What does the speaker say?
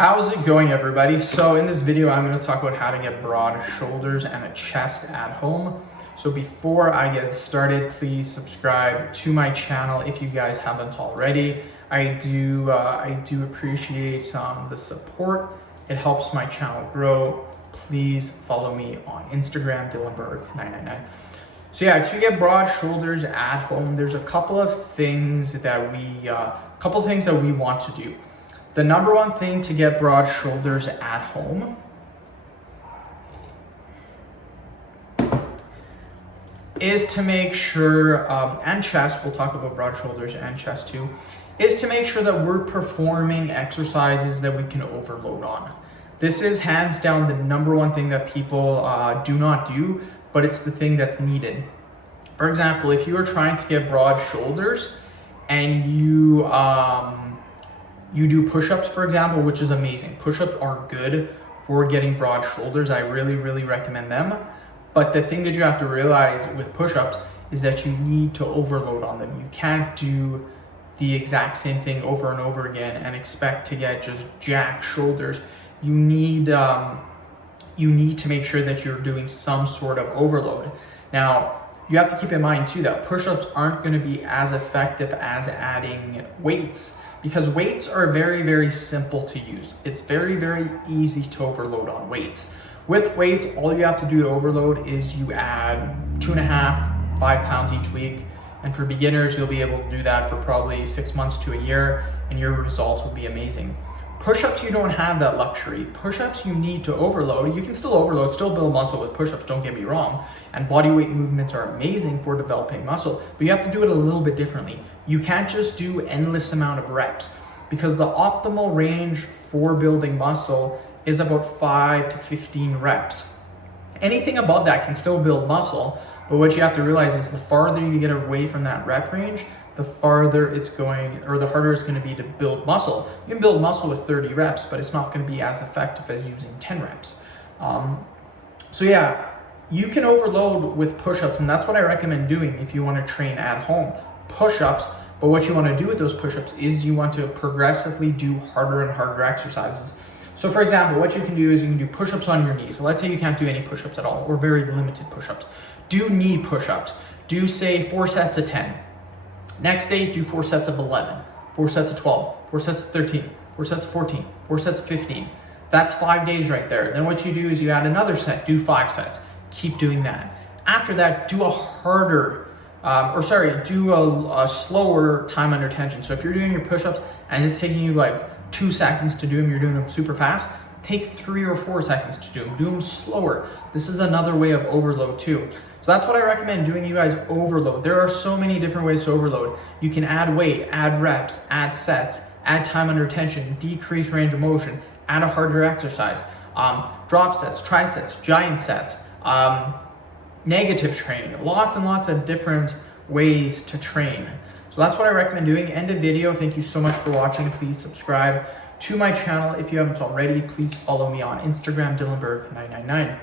How's it going, everybody? So in this video, I'm going to talk about how to get broad shoulders and a chest at home. So before I get started, please subscribe to my channel if you guys haven't already. I do appreciate the support. It helps my channel grow. Please follow me on Instagram, Dillenberg999. So yeah, to get broad shoulders at home, there's a couple of things that we want to do. The number one thing to get broad shoulders at home is to make sure, and chest, we'll talk about broad shoulders and chest too, is to make sure that we're performing exercises that we can overload on. This is hands down the number one thing that people do not do, but it's the thing that's needed. For example, if you are trying to get broad shoulders and you do push-ups, for example, which is amazing. Push-ups are good for getting broad shoulders. I really recommend them. But the thing that you have to realize with push-ups is that you need to overload on them. You can't do the exact same thing over and over again and expect to get just jack shoulders. You need to make sure that you're doing some sort of overload. Now, you have to keep in mind too that push-ups aren't going to be as effective as adding weights, because weights are very simple to use. It's very easy to overload on weights. With weights, all you have to do to overload is you add 2.5, 5 pounds each week. And for beginners, you'll be able to do that for probably 6 months to a year, and your results will be amazing. Push-ups, you don't have that luxury. Push-ups, you need to overload. You can still overload, still build muscle with push-ups, don't get me wrong. And body weight movements are amazing for developing muscle, but you have to do it a little bit differently. You can't just do endless amount of reps, because the optimal range for building muscle is about 5 to 15 reps. Anything above that can still build muscle, but what you have to realize is the farther you get away from that rep range, the farther it's going, or the harder it's going to be to build muscle. You can build muscle with 30 reps, but it's not going to be as effective as using 10 reps. So yeah, you can overload with push-ups, and that's what I recommend doing if you want to train at home. Push-ups, but what you want to do with those push-ups is you want to progressively do harder and harder exercises. So for example, what you can do is you can do push-ups on your knees. So let's say you can't do any push-ups at all, or very limited push-ups. Do knee push-ups. Do say 4 sets of 10. Next day, do 4 sets of 11, 4 sets of 12, 4 sets of 13, 4 sets of 14, 4 sets of 15. That's 5 days right there. Then what you do is you add another set, do 5 sets. Keep doing that. After that, do a slower time under tension. So if you're doing your push-ups and it's taking you like 2 seconds to do them, you're doing them super fast, take 3 or 4 seconds to do them. Do them slower. This is another way of overload too. So that's what I recommend doing, you guys. Overload. There are so many different ways to overload. You can add weight, add reps, add sets, add time under tension, decrease range of motion, add a harder exercise, drop sets, trisets, giant sets, negative training, lots and lots of different ways to train. So that's what I recommend doing. End of video. Thank you so much for watching. Please subscribe to my channel if you haven't already. Please follow me on Instagram, Dillenberg999.